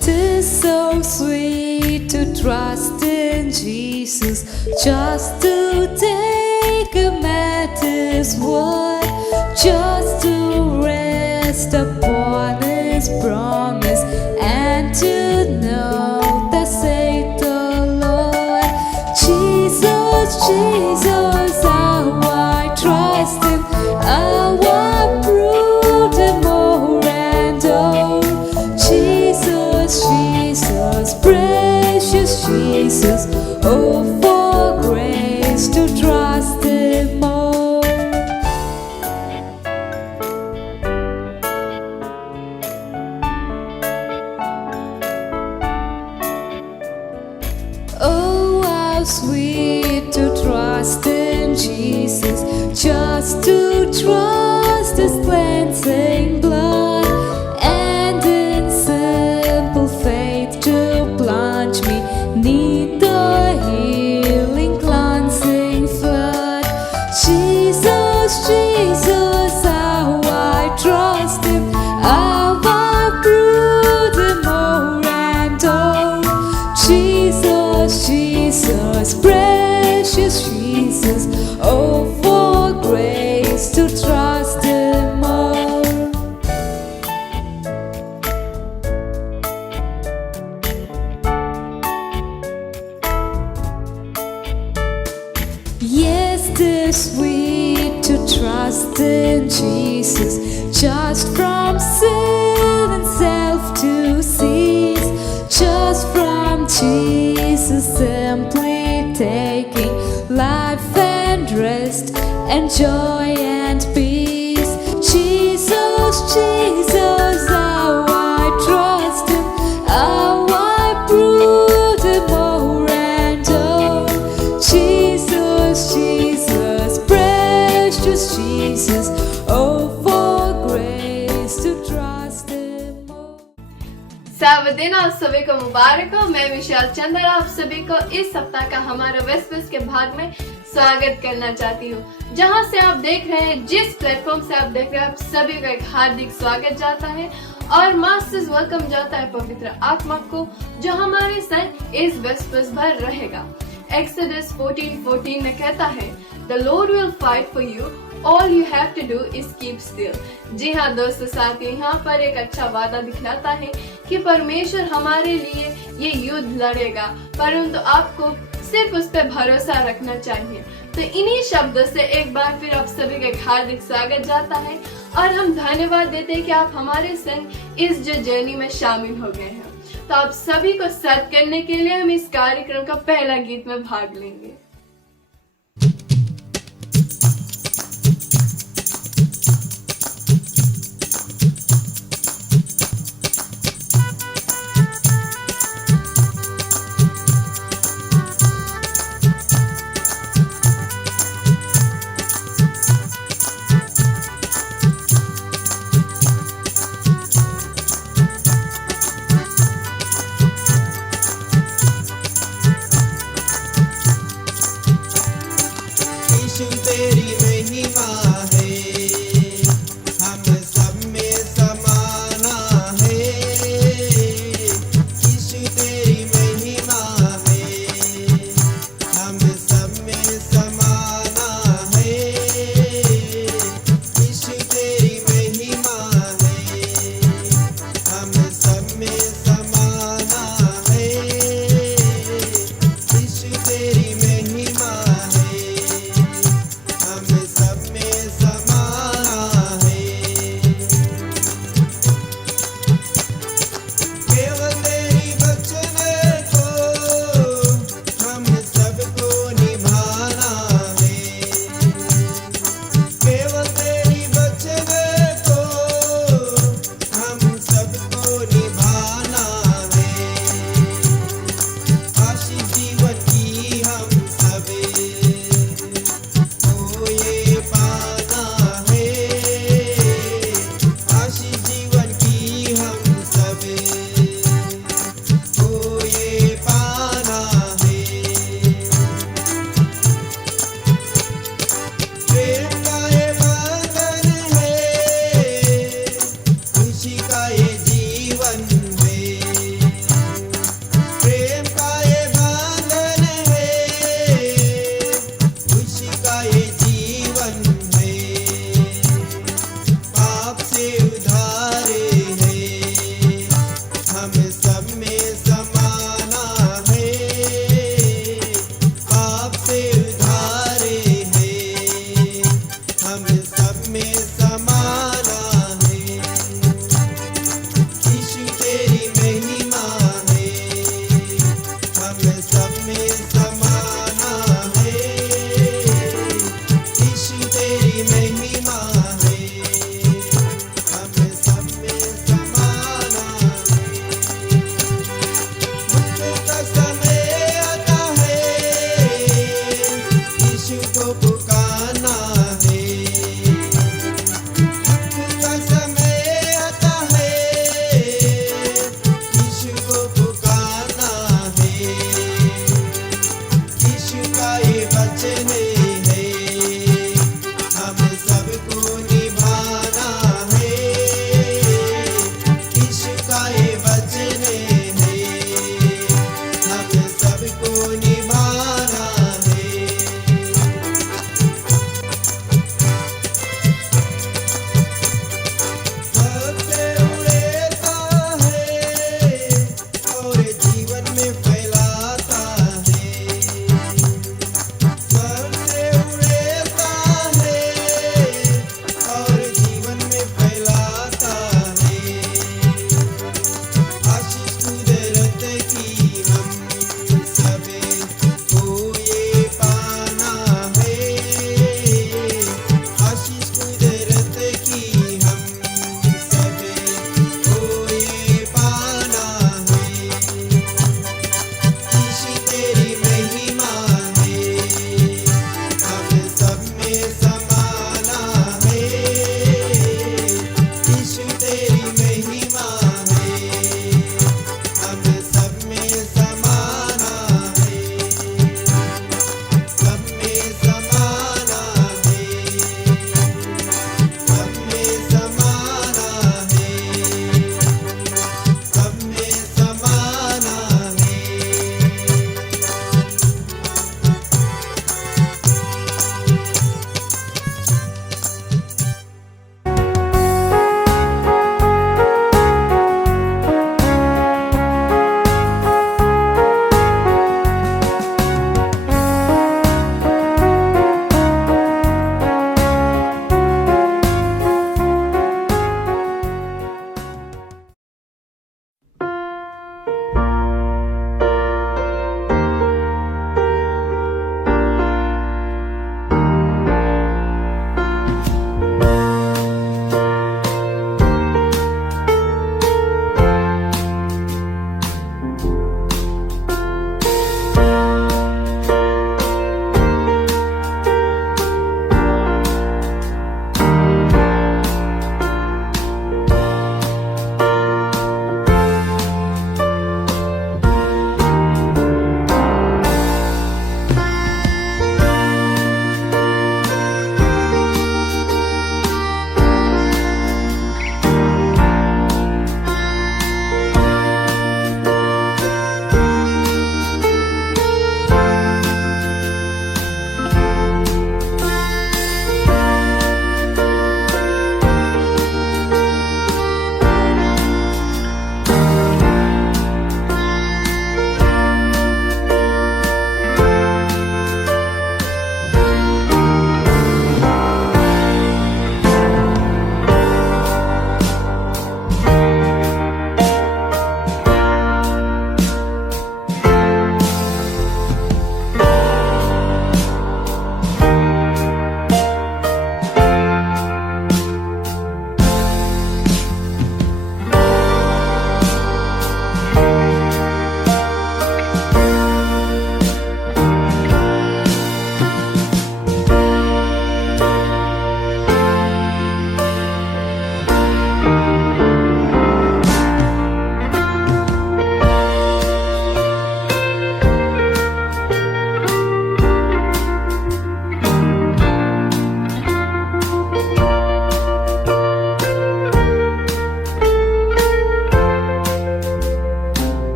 'Tis so sweet to trust in Jesus, just to take him at his word, just to rest upon his promise, and to know that saith the Lord. Jesus, Jesus, how I trust him, how I proved him more and oh. Jesus, Jesus, precious Jesus, oh, for grace to trust him more. Oh, how sweet to trust in Jesus, just to trust his cleansing blood, and in simple faith to plunge me neath the healing cleansing flood. Jesus, Jesus, how I trust him, how I proved him more and oh. Jesus, Jesus, precious Jesus, oh, for grace to trust him more. Yes, 'tis sweet to trust in Jesus, just from sin and self to cease, just from Jesus simply taking life and rest and joy and peace. Jesus, Jesus, how I trust him, how I proved him more and oh. Jesus, Jesus, precious Jesus, oh, for grace to trust him more. सावधान आप सभी को मुबारक हो। मैं विशाल चंद्र आप सभी को इस सप्ताह का हमारे वेस्टबस के भाग में स्वागत करना चाहती हूँ। जहाँ से आप देख रहे हैं, जिस प्लेटफॉर्म से आप देख रहे हैं, आप सभी का एक हार्दिक स्वागत जाता है और मास्टर्स वेलकम जाता है पवित्र आत्मा को, जो हमारे संग इस वेस्टबस भर रहेगा। Exodus 14:14 में कहता है, The Lord will fight for you. All you have to do is keep still. जी हाँ दोस्तों साथी, यहाँ पर एक अच्छा वादा दिखलाता है कि परमेश्वर हमारे लिए ये युद्ध लड़ेगा, परंतु आपको सिर्फ उस पर भरोसा रखना चाहिए। तो इन्हीं शब्दों से एक बार फिर आप सभी का हार्दिक स्वागत जाता है और हम धन्यवाद देते हैं कि आप हमारे संग इस जो जर्नी में शामिल हो गए हैं। तो आप सभी को सत करने के लिए हम इस कार्यक्रम का पहला गीत में भाग लेंगे। तेरी महिमा है, हम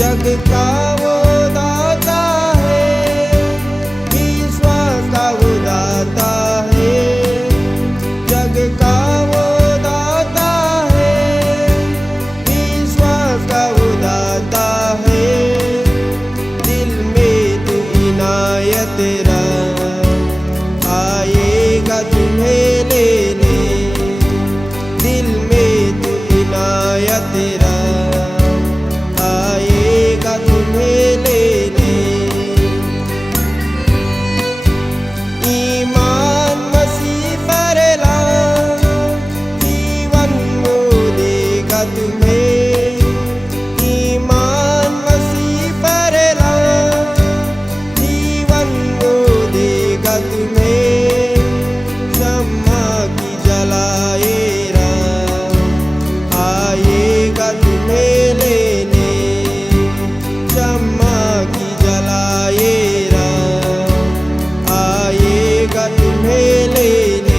जग का वो दाता है, विश्वास का वो दाता है। जग का वो दाता है, विश्वास का वो दाता है। दिल में तू इनायत रख, आएगा तुम्हें लेने। दिल में तू इनायत रख, आएगा तुम्हें लेने। ईमान मसीह पर ला, जीवन वो देगा तुम्हें। ईमान मसीह पर ला, जीवन वो देगा तुम्हें। शम्मा की जलाए राह, आएगा तुम्हें लेने। शम्मा की जलाए राह, आएगा तुम्हें लेने।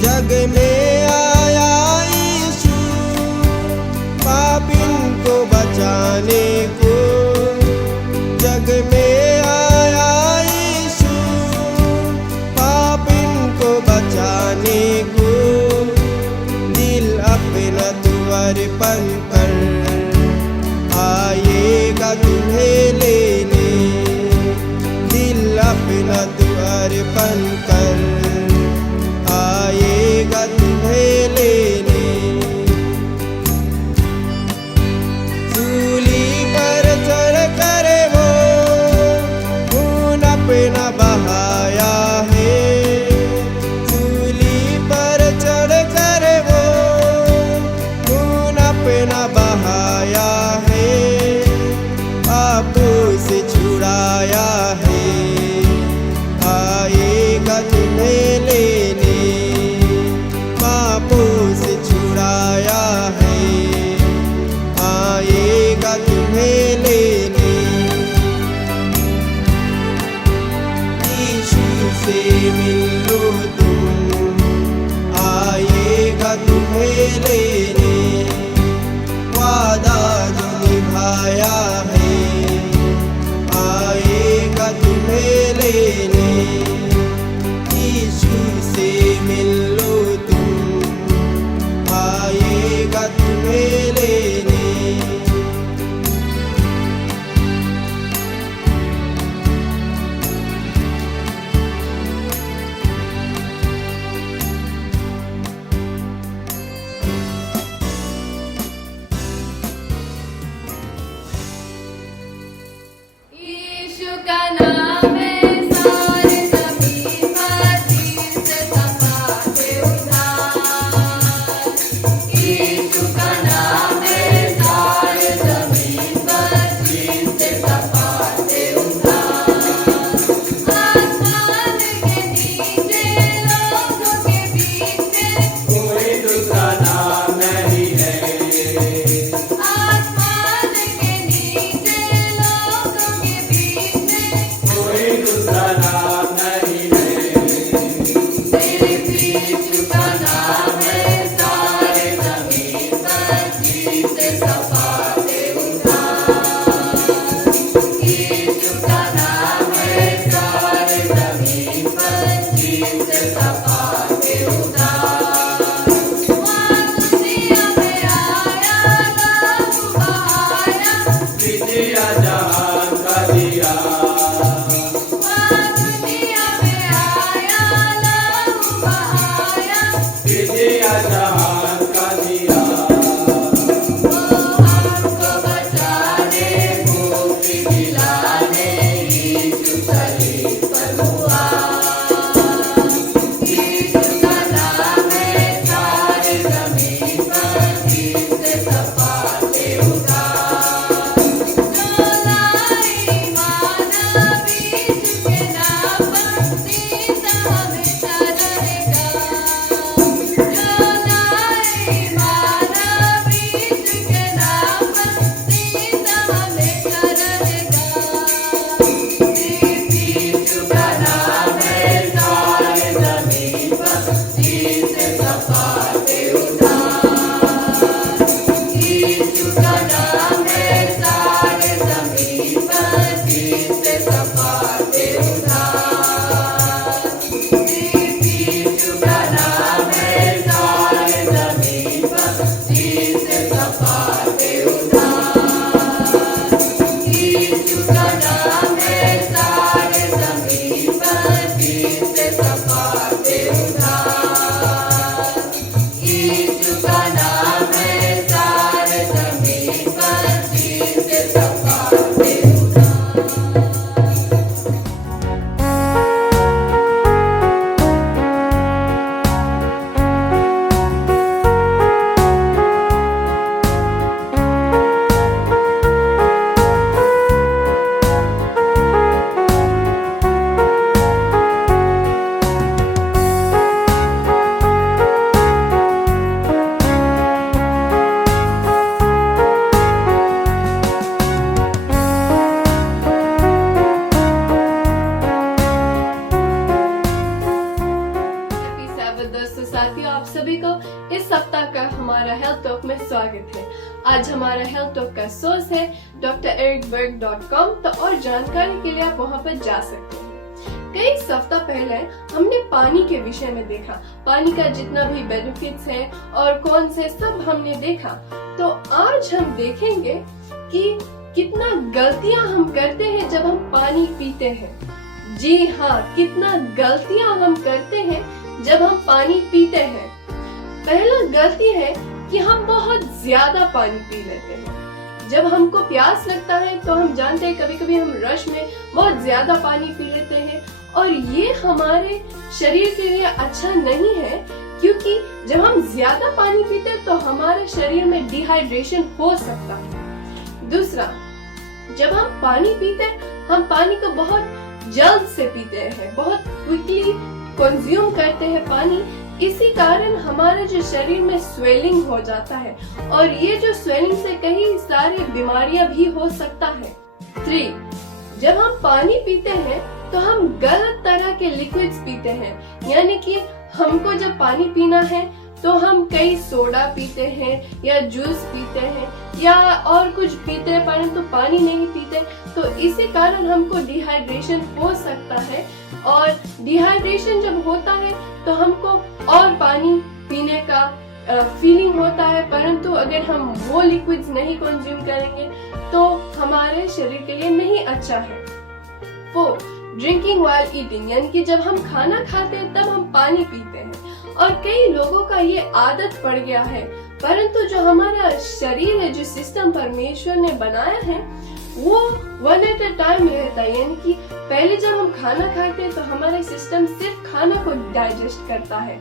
जग में आया यीशु, पापिन को बचाने को। जग में आया यीशु, पापिन को बचाने को। दिल अपना तू अर्पण कर, आएगा तुम्हें लेने। दिल अपना तू अर्पण कर, आएगा तुम्हें लेने। सूली पर चढ़ कर वो खून अपना बहाया है। सूली पर चढ़ कर वो खून अपना बहाया है। पापों से छुड़ाया है, आएगा तुम्हें लेने। पापों से छुड़ाया है, आएगा तुम्हें लेने। यीशु से मिल लो तुम, आएगा तुम्हें लेने। वादा जो निभाया है, आएगा तुम्हें लेने। यीशु से मिल लो तुम, आएगा तुम्हें लेने। यीशु का नाम है सारे ज़मीन पर, चीर से सपाटे उधार। यीशु का नाम है सारे ज़मीन पर, चीर से सपाटे उधार। आसमान के नीचे लोगों के बीच में कोई दूसरा नाम नहीं है। आसमान के नीचे लोगों के बीच में आज हमारा हेल्थ टॉक का सोर्स है drericberg.com, तो और जानकारी के लिए आप वहाँ पर जा सकते हैं। कई सप्ताह पहले हमने पानी के विषय में देखा, पानी का जितना भी बेनिफिट्स है और कौन से सब हमने देखा। तो आज हम देखेंगे कि कितना गलतियां हम करते हैं जब हम पानी पीते हैं। जी हाँ, कितना गलतियां हम करते हैं जब हम पानी पीते हैं। पहला गलती है कि हम बहुत ज्यादा पानी पी लेते हैं। जब हमको प्यास लगता है तो हम जानते हैं कभी कभी हम रश में बहुत ज्यादा पानी पी लेते हैं, और ये हमारे शरीर के लिए अच्छा नहीं है, क्योंकि जब हम ज्यादा पानी पीते हैं तो हमारे शरीर में डिहाइड्रेशन हो सकता है। दूसरा, जब हम पानी पीते हैं हम पानी को बहुत जल्द से पीते हैं, बहुत क्विकली कंज्यूम करते हैं पानी। इसी कारण हमारे जो शरीर में स्वेलिंग हो जाता है, और ये जो स्वेलिंग से कई सारी बीमारियां भी हो सकता है। 3, जब हम पानी पीते हैं तो हम गलत तरह के लिक्विड्स पीते हैं, यानी कि हमको जब पानी पीना है तो हम कई सोडा पीते हैं या जूस पीते हैं या और कुछ पीते हैं, परंतु पानी नहीं पीते। तो इसी कारण हमको डिहाइड्रेशन हो सकता है, और डिहाइड्रेशन जब होता है तो हमको और पानी पीने का फीलिंग होता है, परंतु अगर हम वो लिक्विड्स नहीं कंज्यूम करेंगे तो हमारे शरीर के लिए नहीं अच्छा है। 4, ड्रिंकिंग व्हाइल ईटिंग, यानी कि जब हम खाना खाते हैं तब हम पानी पीते हैं, और कई लोगों का ये आदत पड़ गया है। परंतु जो हमारा शरीर है, जो सिस्टम परमेश्वर ने बनाया है, वो वन एट अ टाइम रहता है, यानी कि पहले जब हम खाना खाते हैं तो हमारा सिस्टम सिर्फ खाना को डाइजेस्ट करता है।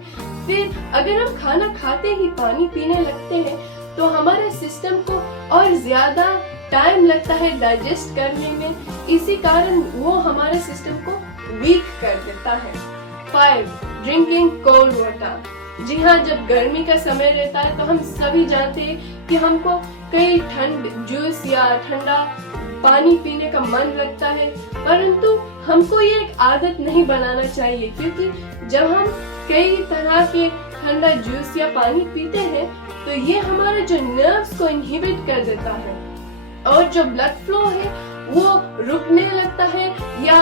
फिर अगर हम खाना खाते ही पानी पीने लगते हैं तो हमारे सिस्टम को और ज्यादा टाइम लगता है डाइजेस्ट करने में, इसी कारण वो हमारे सिस्टम को वीक कर देता है। 5, ड्रिंकिंग कोल्ड वाटर। जी हाँ, जब गर्मी का समय रहता है तो हम सभी जानते हैं कि हमको कई ठंड जूस या ठंडा पानी पीने का मन लगता है, परंतु हमको ये एक आदत नहीं बनाना चाहिए, क्योंकि जब हम कई तरह के ठंडा जूस या पानी पीते हैं तो ये हमारे जो नर्व्स को इनहिबिट कर देता है, और जो ब्लड फ्लो है वो रुकने लगता है या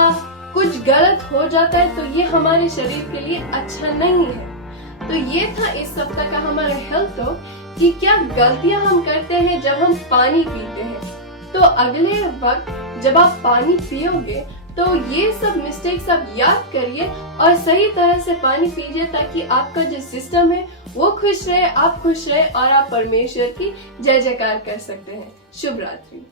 कुछ गलत हो जाता है, तो ये हमारे शरीर के लिए अच्छा नहीं है। तो ये था इस सप्ताह का हमारा हेल्थ टॉक कि क्या गलतियां हम करते हैं जब हम पानी पीते हैं। तो अगले वक्त जब आप पानी पियोगे तो ये सब मिस्टेक्स आप याद करिए और सही तरह से पानी पीजिए, ताकि आपका जो सिस्टम है वो खुश रहे, आप खुश रहे, और आप परमेश्वर की जय जयकार कर सकते हैं। शुभ रात्रि।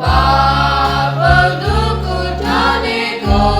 पाप दुख उठाने को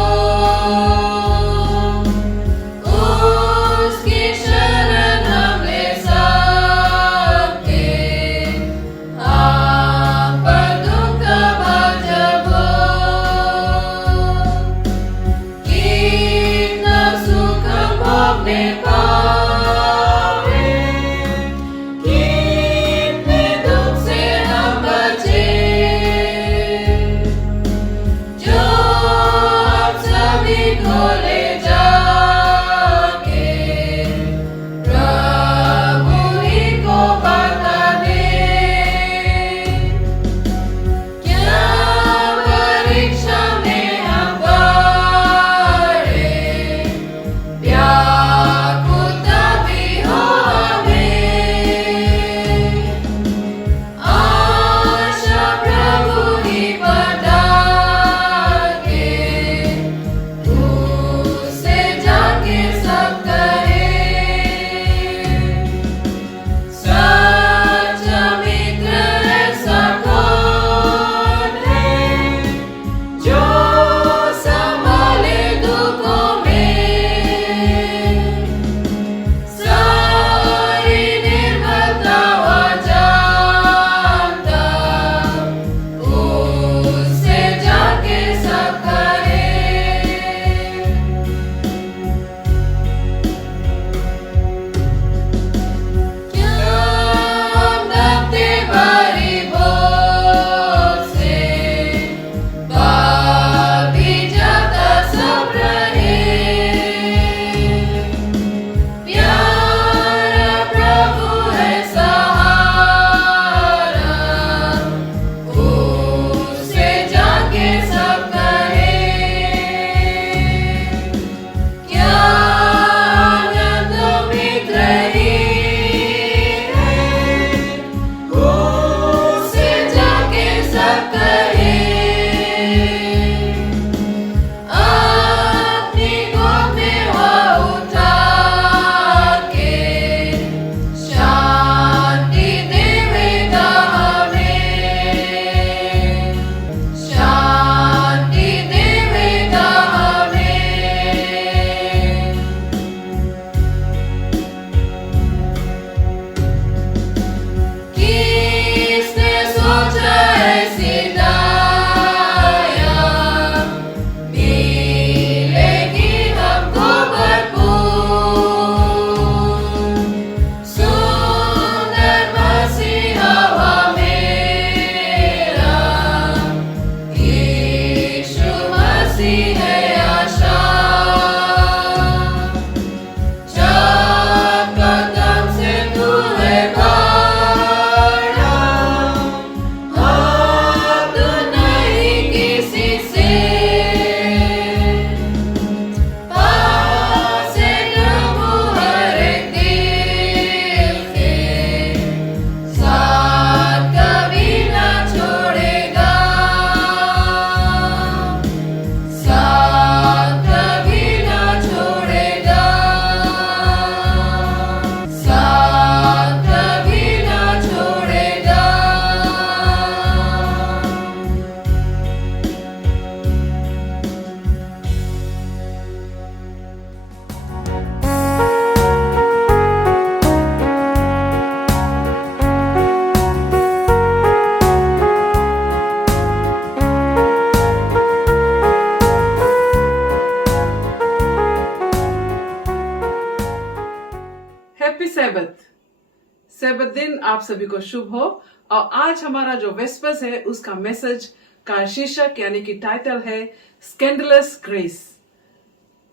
सैबत दिन आप सभी को शुभ हो। और आज हमारा जो वेस्पर्स है उसका मैसेज का शीर्षक यानी कि टाइटल है स्कैंडलस ग्रेस।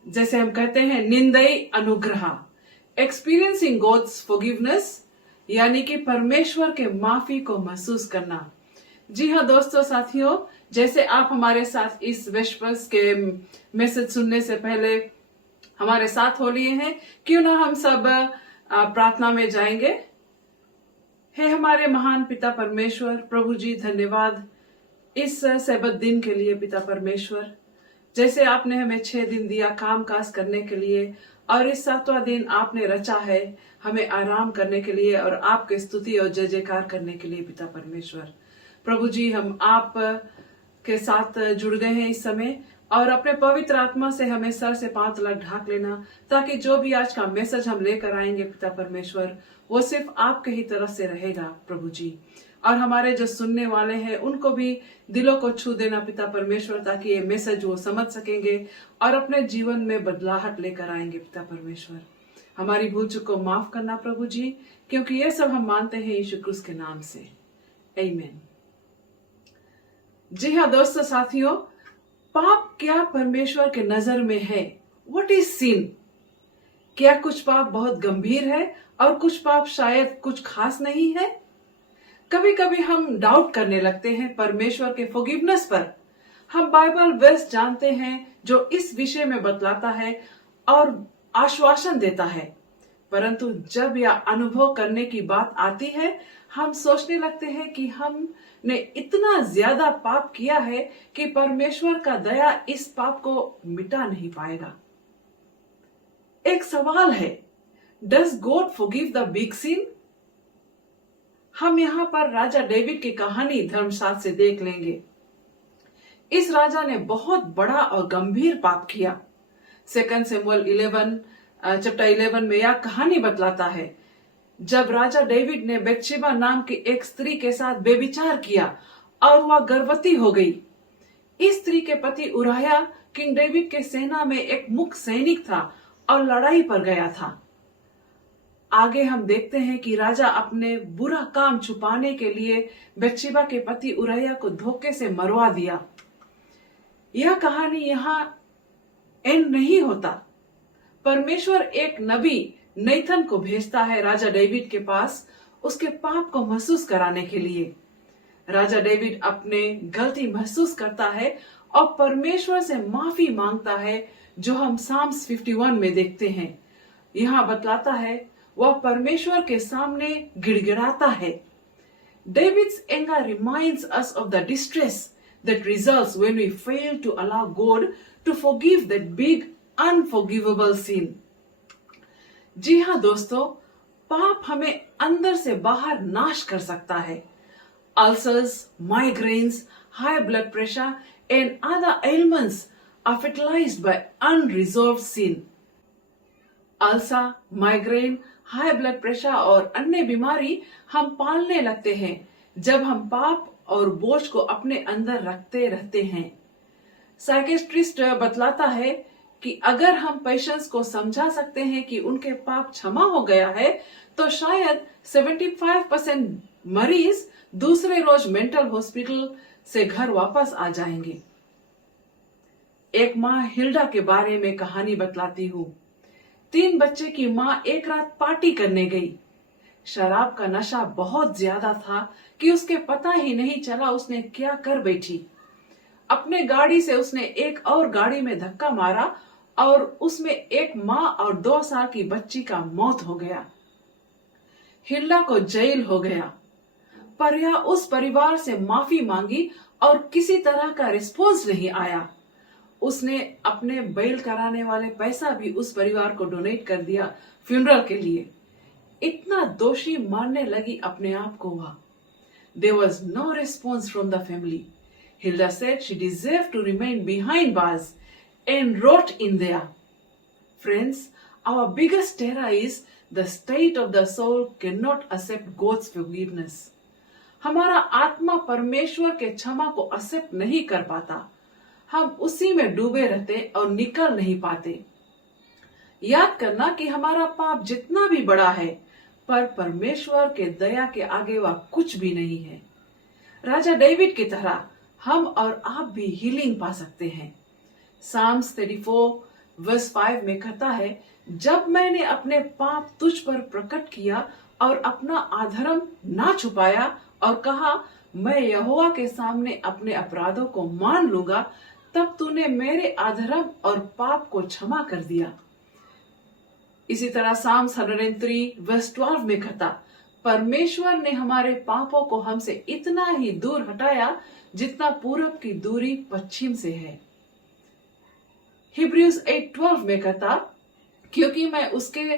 जैसे हम कहते हैं निंदई अनुग्रह, एक्सपीरियंसिंग गॉड्स फॉरगिवनेस, यानी कि परमेश्वर के माफी को महसूस करना। जी हाँ दोस्तों साथियों, जैसे आप हमारे साथ इस वेस्पर्स के मैसेज सुनने से पहले हमारे साथ हो लिए हैं, क्यों ना हम सब प्रार्थना में जाएंगे। हे हमारे महान पिता परमेश्वर, प्रभु जी धन्यवाद इस सैबत दिन के लिए। पिता परमेश्वर, जैसे आपने हमें 6 दिन दिया काम काज करने के लिए और इस 7वां दिन आपने रचा है हमें आराम करने के लिए और आपके स्तुति और जय जयकार करने के लिए। पिता परमेश्वर, प्रभु जी हम आप के साथ जुड़ गए हैं इस समय और अपने पवित्र आत्मा से हमें सर से पांव तक ढाक लेना, ताकि जो भी आज का मैसेज हम लेकर आएंगे पिता परमेश्वर, वो सिर्फ आपके ही तरफ से रहेगा प्रभु जी। और हमारे जो सुनने वाले हैं उनको भी दिलों को छू देना पिता परमेश्वर, ताकि ये मैसेज वो समझ सकेंगे और अपने जीवन में बदलाहट लेकर आएंगे। पिता परमेश्वर, हमारी भूल चूक को माफ करना प्रभु जी, क्योंकि ये सब हम मानते हैं यीशु क्रूस के नाम से, आमीन। जी हाँ दोस्तों साथियों, पाप क्या परमेश्वर के नजर में है? व्हाट इज सिन? क्या कुछ पाप बहुत गंभीर है और कुछ पाप शायद कुछ खास नहीं है? कभी कभी हम डाउट करने लगते हैं परमेश्वर के फॉरगिवनेस पर। हम बाइबल वर्स जानते हैं जो इस विषय में बतलाता है और आश्वासन देता है, परंतु जब यह अनुभव करने की बात आती है हम सोचने लगते हैं कि हमने इतना ज्यादा पाप किया है कि परमेश्वर का दया इस पाप को मिटा नहीं पाएगा। एक सवाल है, does God forgive the big sin? हम यहाँ पर राजा डेविड की कहानी धर्मशास्त्र से देख लेंगे। इस राजा ने बहुत बड़ा और गंभीर पाप किया। 2 शमूएल 11 चैप्टर 11 में यह कहानी बतलाता है, जब राजा डेविड ने बेतशेबा नाम की एक स्त्री के साथ बेविचार किया और वह गर्भवती हो गई। इस स्त्री के पति उराया किंग डेविड के सेना में एक मुख्य सैनिक था और लड़ाई पर गया था। आगे हम देखते हैं कि राजा अपने बुरा काम छुपाने के लिए बेतशेबा के पति उराया को धोखे से मरवा दिया। यह कहानी यहाँ एंड नहीं होता। परमेश्वर एक नबी नैथन को भेजता है राजा डेविड के पास उसके पाप को महसूस कराने के लिए। राजा डेविड अपने गलती महसूस करता है और परमेश्वर से माफी मांगता है, जो हम साम्स 51 में देखते हैं। यहाँ बतलाता है वह परमेश्वर के सामने गिड़गिड़ाता है। David's anger reminds us of the distress that results when we fail to allow God to forgive that big unforgivable sin. जी हाँ दोस्तों, पाप हमें अंदर से बाहर नाश कर सकता है। Ulcers, migraines, high blood pressure and other elements are fertilized by unresolved sin. Ulcer, migraine, high blood pressure और अन्य बीमारी हम पालने लगते हैं जब हम पाप और बोझ को अपने अंदर रखते रहते हैं। साइकियाट्रिस्ट बतलाता है कि अगर हम पेशेंट्स को समझा सकते हैं कि उनके पाप क्षमा हो गया है, तो शायद 75% मरीज दूसरे रोज मेंटल हॉस्पिटल से घर वापस आ जाएंगे। एक माँ हिल्डा के बारे में कहानी बतलाती हूँ। 3 बच्चे की माँ एक रात पार्टी करने गई। शराब का नशा बहुत ज्यादा था कि उसके पता ही नहीं चला उसने क्या कर बैठी। अपने गाड़ी से उसने एक और गाड़ी में धक्का मारा और उसमें एक माँ और 2 साल की बच्ची का मौत हो गया। हिल्डा को जेल हो गया, पर यह उस परिवार से माफी मांगी और किसी तरह का रिस्पॉन्स नहीं आया। उसने अपने बैल कराने वाले पैसा भी उस परिवार को डोनेट कर दिया फ्यूनरल के लिए। इतना दोषी मानने लगी अपने आप को वह। There was no response from the family. Hilda said she deserved to remain behind bars and wrote in there. Friends, our biggest terror is the state of the soul cannot accept God's forgiveness. हमारा आत्मा परमेश्वर के क्षमा को accept नहीं कर पाता। हम उसी में डूबे रहते और निकल नहीं पाते। याद करना कि हमारा पाप जितना भी बड़ा है, पर परमेश्वर के दया के आगे वह कुछ भी नहीं है। राजा डेविड की तरह हम और आप भी हीलिंग पा सकते हैं। साम्स 34 वर्स 5 में कहता है, जब मैंने अपने पाप तुझ पर प्रकट किया और अपना अधर्म ना छुपाया और कहा मैं यहोवा के सामने अपने अपराधों को मान लूंगा, तब तूने मेरे अधर्म और पाप को क्षमा कर दिया। इसी तरह साम्स 103 वर्स 12 में कहता, परमेश्वर ने हमारे पापों को हमसे इतना ही दूर हटाया जितना पूरब की दूरी पश्चिम से है। हिब्रूज 8:12 में कहता, क्योंकि मैं उसके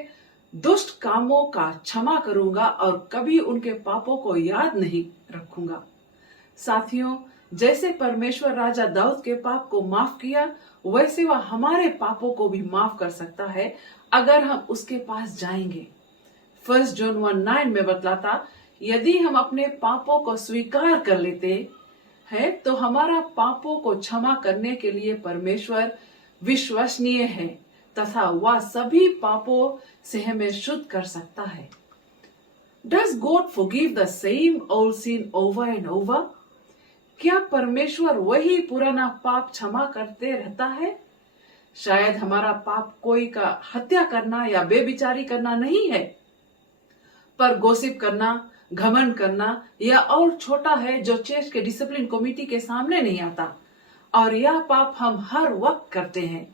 दुष्ट कामों का क्षमा करूंगा और कभी उनके पापों को याद नहीं रखूंगा। साथियों, जैसे परमेश्वर राजा दाऊद के पाप को माफ किया, वैसे वह हमारे पापों को भी माफ कर सकता है अगर हम उसके पास जाएंगे। 1 जॉन 1:9 में बतलाता, यदि हम अपने पापों को स्वीकार कर लेते हैं तो हमारा पापों को क्षमा करने के लिए परमेश्वर विश्वसनीय है तथा वह सभी पापों से हमें शुद्ध कर सकता है। Does God forgive the same old sin over and over? क्या परमेश्वर वही पुराना पाप क्षमा करते रहता है? शायद हमारा पाप कोई का हत्या करना या बेविचारी करना नहीं है, पर गोसिप करना, घमंड करना या और छोटा है जो चर्च के डिसिप्लिन कमेटी के सामने नहीं आता, और यह पाप हम हर वक्त करते हैं।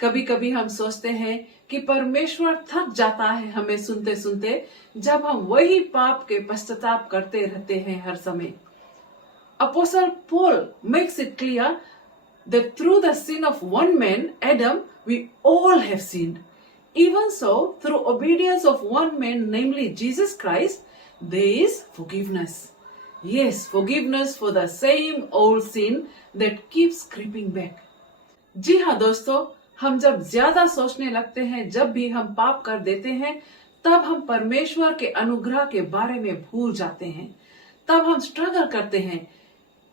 कभी कभी हम सोचते हैं कि परमेश्वर थक जाता है हमें सुनते सुनते, जब हम वही पाप के पश्चाताप करते रहते हैं हर समय। Apostle Paul makes it clear that through the sin of one man, Adam, we all have sinned. Even so, through obedience of one man, namely Jesus Christ, there is forgiveness. Yes, forgiveness for the same old sin that keeps creeping back. जी हाँ दोस्तों, हम जब ज्यादा सोचने लगते हैं, जब भी हम पाप कर देते हैं, तब हम परमेश्वर के अनुग्रह के बारे में भूल जाते हैं। तब हम स्ट्रगल करते हैं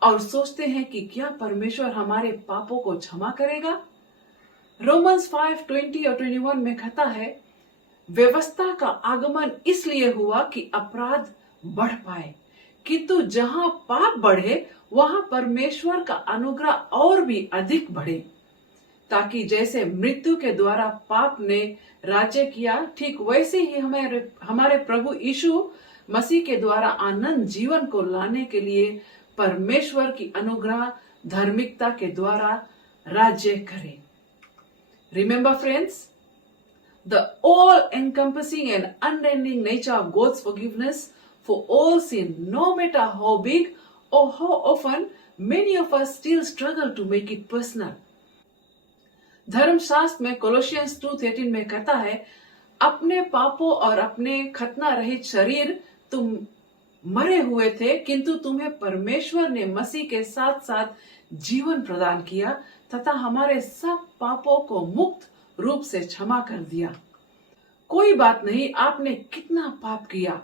और सोचते हैं कि क्या परमेश्वर हमारे पापों को क्षमा करेगा। रोमन्स 5:20 और 21 में कहता है, व्यवस्था का आगमन इसलिए हुआ कि अपराध बढ़ पाए, किंतु जहां पाप बढ़े वहां परमेश्वर का अनुग्रह और भी अधिक बढ़े, ताकि जैसे मृत्यु के द्वारा पाप ने राज्य किया, ठीक वैसे ही हमारे प्रभु यीशु मसीह के द्वारा आनंद जीवन को लाने के लिए परमेश्वर की अनुग्रह धार्मिकता के द्वारा राज्य करे। Remember friends, the all-encompassing and unending nature of God's forgiveness for all sin, no matter how big or how often many of us still struggle to make it personal. धर्मशास्त्र में कोलोसियंस 2:13 में कहता है, अपने पापों और अपने खतना रहित शरीर तुम मरे हुए थे, किंतु तुम्हें परमेश्वर ने मसीह के साथ साथ जीवन प्रदान किया तथा हमारे सब पापों को मुक्त रूप से क्षमा कर दिया। कोई बात नहीं, आपने कितना पाप किया,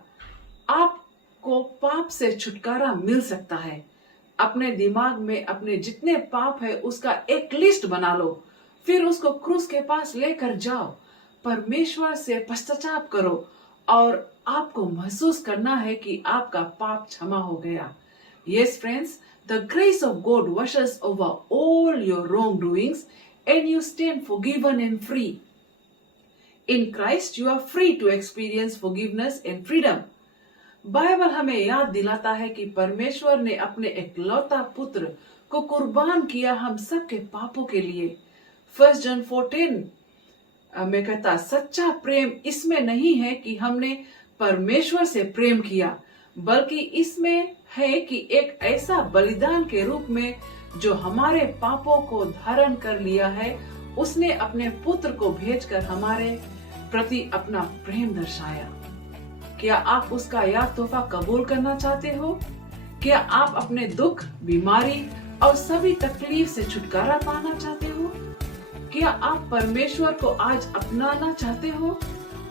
आपको पाप से छुटकारा मिल सकता है। अपने दिमाग में अपने जितने पाप है उसका एक लिस्ट बना लो, फिर उसको क्रूस के पास लेकर जाओ, परमेश्वर से पश्चाताप करो और आपको महसूस करना है कि आपका पाप क्षमा हो गया। Yes friends, the grace of God washes over all your wrongdoings and you stand forgiven and free. In Christ you are free to experience forgiveness and freedom. Bible हमें याद दिलाता है कि परमेश्वर ने अपने एकलौता पुत्र को कुर्बान किया हम सब के पापों के लिए। 1 जॉन 4:10 में कहता, सच्चा प्रेम इसमें नहीं है कि हमने परमेश्वर से प्रेम किया, बल्कि इसमें है कि एक ऐसा बलिदान के रूप में जो हमारे पापों को धारण कर लिया है, उसने अपने पुत्र को भेजकर हमारे प्रति अपना प्रेम दर्शाया। क्या आप उसका यह तोहफा कबूल करना चाहते हो? क्या आप अपने दुख, बीमारी और सभी तकलीफ से छुटकारा पाना चाहते हो? क्या आप परमेश्वर को आज अपनाना चाहते हो?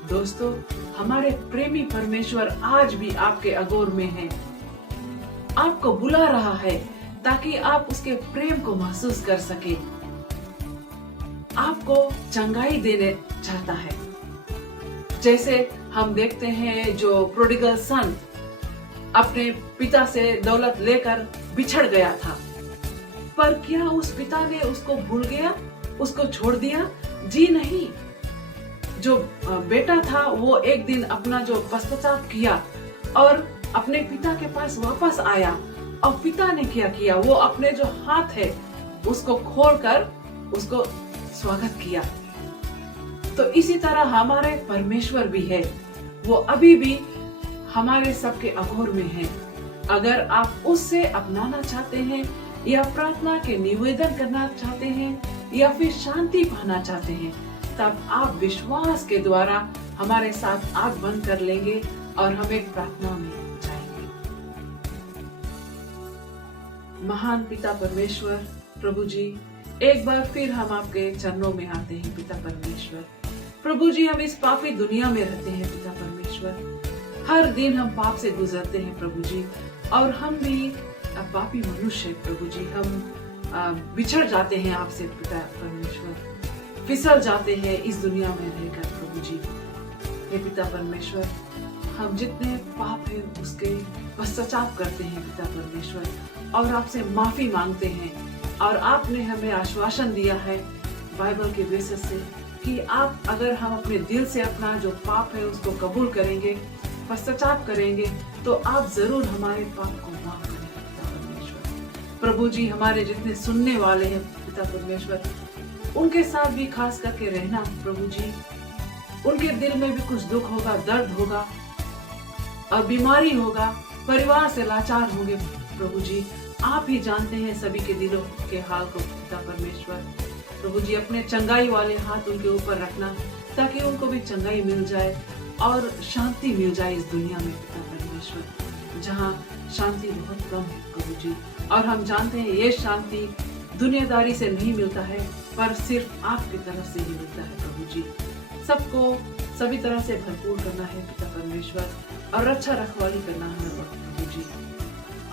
दोस्तों, हमारे प्रेमी परमेश्वर आज भी आपके अगोर में है, आपको बुला रहा है ताकि आप उसके प्रेम को महसूस कर सके। आपको चंगाई देने चाहता है, जैसे हम देखते हैं जो प्रोडिगल सन अपने पिता से दौलत लेकर बिछड़ गया था, पर क्या उस पिता ने उसको भूल गया, उसको छोड़ दिया? जी नहीं। जो बेटा था वो एक दिन अपना जो पश्चाताप किया और अपने पिता के पास वापस आया, और पिता ने क्या किया, वो अपने जो हाथ है उसको खोलकर उसको स्वागत किया। तो इसी तरह हमारे परमेश्वर भी है, वो अभी भी हमारे सबके अघोर में है। अगर आप उससे अपनाना चाहते हैं या प्रार्थना के निवेदन करना चाहते हैं या फिर शांति पाना चाहते हैं, तब आप विश्वास के द्वारा हमारे साथ आंख बंद कर लेंगे और हम एक प्रार्थना में जाएंगे। महान पिता परमेश्वर, प्रभु जी, एक बार फिर हम आपके चरणों में आते हैं पिता परमेश्वर। प्रभु जी, हम इस पापी दुनिया में रहते हैं पिता परमेश्वर, हर दिन हम पाप से गुजरते हैं प्रभु जी, और हम भी पापी मनुष्य प्रभु जी, हम बिछड़ जाते हैं आपसे पिता परमेश्वर, फिसल जाते हैं इस दुनिया में रहकर प्रभु जी। हे पिता परमेश्वर, हम जितने पाप है उसके पश्चाताप करते हैं पिता परमेश्वर, और आपसे माफी मांगते हैं। और आपने हमें आश्वासन दिया है बाइबल के बेसिस से कि आप अगर हम अपने दिल से अपना जो पाप है उसको कबूल करेंगे, पश्चाताप करेंगे, तो आप जरूर हमारे पाप को माफ करेंगे पिता परमेश्वर। प्रभु जी, हमारे जितने सुनने वाले हैं पिता परमेश्वर, उनके साथ भी खास करके रहना प्रभु जी। उनके दिल में भी कुछ दुख होगा, दर्द होगा और बीमारी होगा, परिवार से लाचार होंगे प्रभु जी। आप ही जानते हैं सभी के दिलों के हाल को पिता परमेश्वर। प्रभु जी, अपने चंगाई वाले हाथ उनके ऊपर रखना ताकि उनको भी चंगाई मिल जाए और शांति मिल जाए इस दुनिया में पिता परमेश्वर, जहाँ शांति बहुत कम है प्रभु जी। और हम जानते हैं ये शांति दुनियादारी से नहीं मिलता है, पर सिर्फ आपकी तरफ से ही मिलता है प्रभु जी। सबको सभी तरह से भरपूर करना है पिता परमेश्वर, और अच्छा रखवाली करना है प्रभु जी।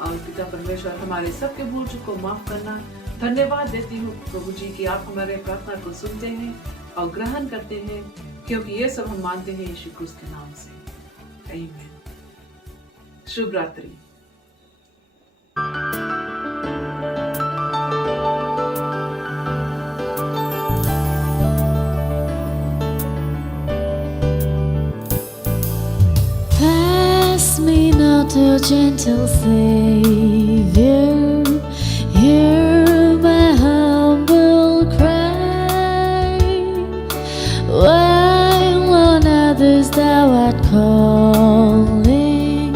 और पिता परमेश्वर, हमारे सबके भूल चूक को माफ करना। धन्यवाद देती हूँ प्रभु जी कि आप हमारे प्रार्थना को सुनते हैं और ग्रहण करते हैं, क्योंकि ये सब हम मानते हैं यीशु क्रिस्त के नाम से, आमीन। शुभ रात्रि। Pass me not, O gentle Savior, hear my humble cry. While on others thou art calling,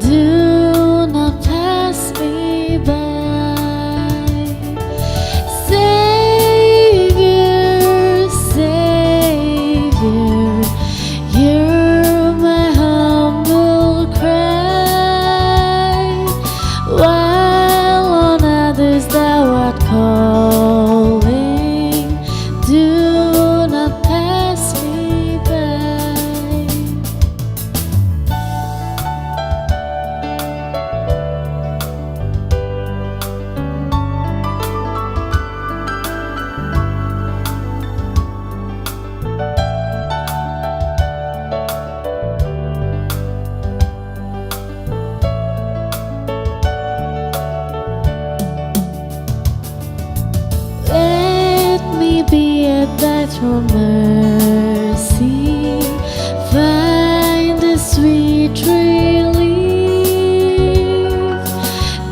do not pass me by. Savior, Savior, hear my humble cry. While on others thou art calling, do not pass me by. Let me be at thy throne mercy, find a sweet relief,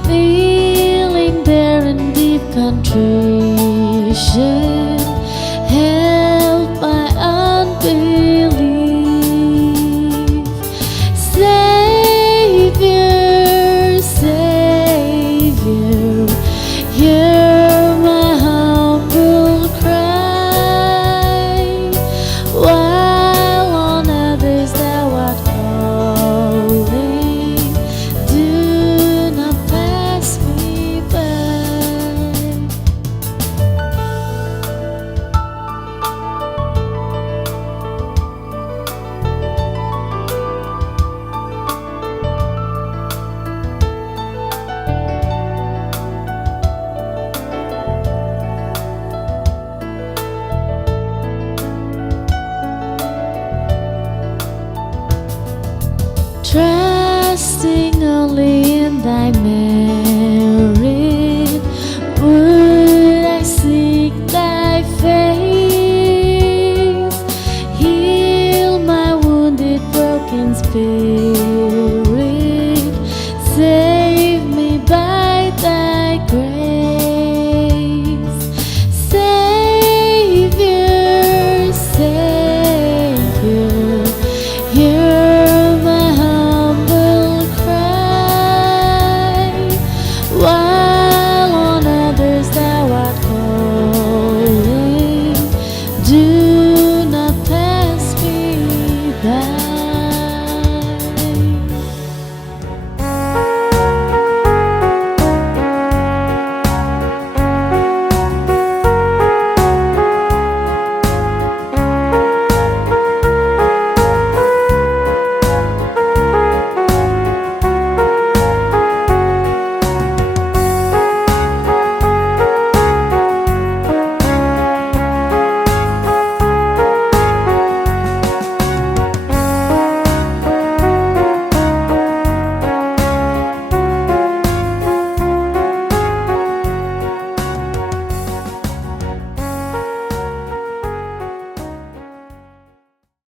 kneeling there in deep contrition.